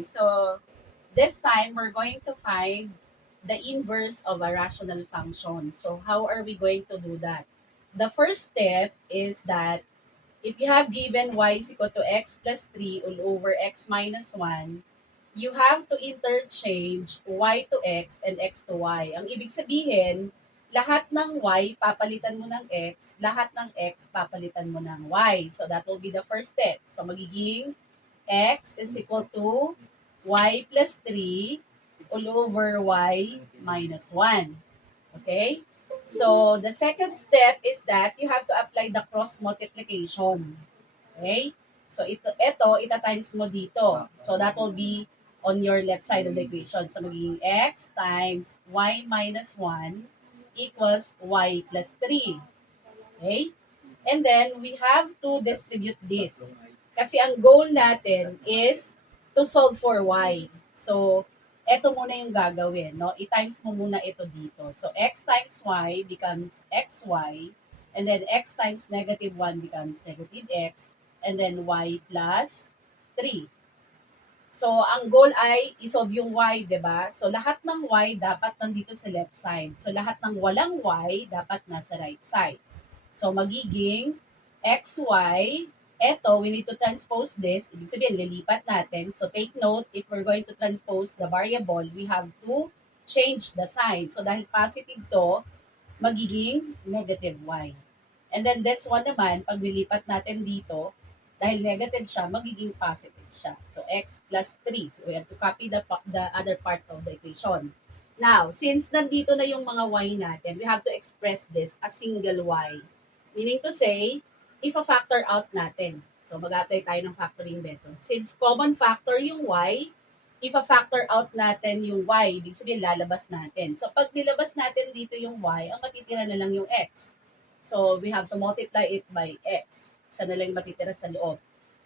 Okay, so this time we're going to find the inverse of a rational function. So how are we going to do that? The first step is that if you have given y is equal to x plus 3 all over x minus 1, you have to interchange y to x and x to y. Ang ibig sabihin, lahat ng y papalitan mo ng x, lahat ng x papalitan mo ng y. So that will be the first step. So magiging x is equal to y plus 3 all over y minus 1. Okay? So, the second step is that you have to apply the cross multiplication. Okay? So, ita times mo dito. So, that will be on your left side of the equation. So, magiging x times y minus 1 equals y plus 3. Okay? And then, we have to distribute this. Kasi ang goal natin is to solve for y. So, eto muna yung gagawin, no? I-times mo muna ito dito. So, x times y becomes xy, and then x times negative 1 becomes negative x, and then y plus 3. So, ang goal ay isolve yung y, di ba? So, lahat ng y dapat nandito sa left side. So, lahat ng walang y dapat nasa right side. So, magiging xy, eto, we need to transpose this. Ibig sabihin, lilipat natin. So, take note, if we're going to transpose the variable, we have to change the sign. So, dahil positive to, magiging negative y. And then this one naman, pag nilipat natin dito, dahil negative siya, magiging positive siya. So, x plus 3. So, we have to copy the other part of the equation. Now, since nandito na yung mga y natin, we have to express this as single y. Meaning to say, if a factor out natin. So, mag-apply tayo ng factoring method. Since common factor yung y, if a factor out natin yung y, ibig sabihin lalabas natin. So, pag nilabas natin dito yung y, ang matitira na lang yung x. So, we have to multiply it by x. Siya na lang yung matitira sa loob.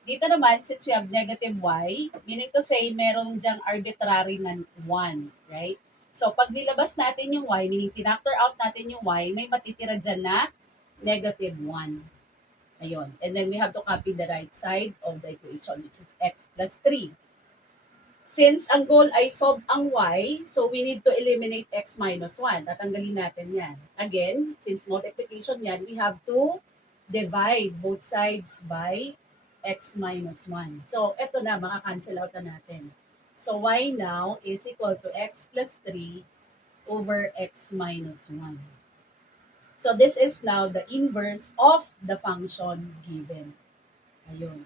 Dito naman, since we have negative y, meaning to say, meron dyang arbitrary na 1, right? So, pag nilabas natin yung y, meaning pinactor out natin yung y, may matitira dyan na negative 1. Ayun. And then we have to copy the right side of the equation, which is x plus 3. Since ang goal ay solve ang y, so we need to eliminate x minus 1. Tatanggalin natin yan. Again, since multiplication yan, we have to divide both sides by x minus 1. So, eto na, maka-cancel out na natin. So, y now is equal to x plus 3 over x minus 1. So, this is now the inverse of the function given. Ayun.